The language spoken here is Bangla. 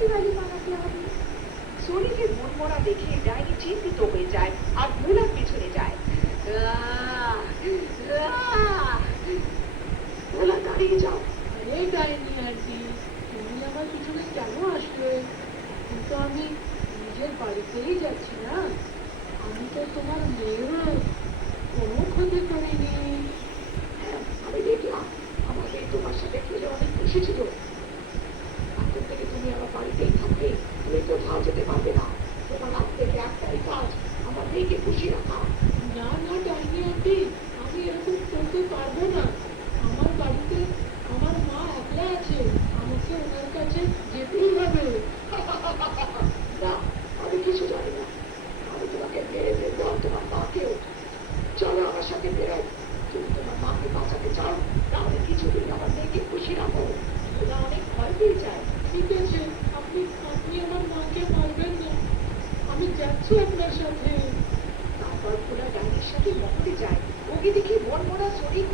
দিওয়ালি মানাতে হবে। সোনিকের মন মরা দেখে ডাইনি চিন্তিত হয়ে যায় আর ভোলার পিছনে যায়। আহ, আহ, ভোলা দাঁড়িয়ে যাও। আরে ডাইনি আন্টি, তুমি আমার পিছনে কেন আসলে? এখন তো আমি নিজের বাড়িতেই যাচ্ছি না। আমি তো তোমার মেয়েরও কোনো ক্ষতি করিনি। হ্যাঁ, আমি দেখলাম আমার মেয়ে তোমার সাথে খেলে অনেক খুশি ছিল। এখন থেকে তুমি আমার বাড়িতেই থাকবে, তুমি কোথাও যেতে পারবে না। তোমার হাত থেকে একটাই কাজ, আমার মেয়েকে খুশি রাখা। না না ডাইনি আন্টি, আমি এরকম করতে পারবো না। আমার বাড়িতে আমার মা একলা আছে, আমাকে ওনার কাছে যেতেই হবে। না, আমি কিছু জানি না। আমি তোমাকে মেরে ফেলবো আর তোমার মাকেও। চলো আমার সাথে বেরো। তুমি তোমার মাকে বাঁচাতে চাও, তাহলে কিছুদিন আমার মেয়েকে খুশি রাখো। ওরা অনেক ভয় পেয়ে যায়। ঠিক আছে, আপনি আপনি আমার মাকে মারবেন না, আমি যাচ্ছি আপনার সাথে। তারপর ভোলা ডাইনির সাথে মহলে যায়। ওকে দেখে মন মরা শরীর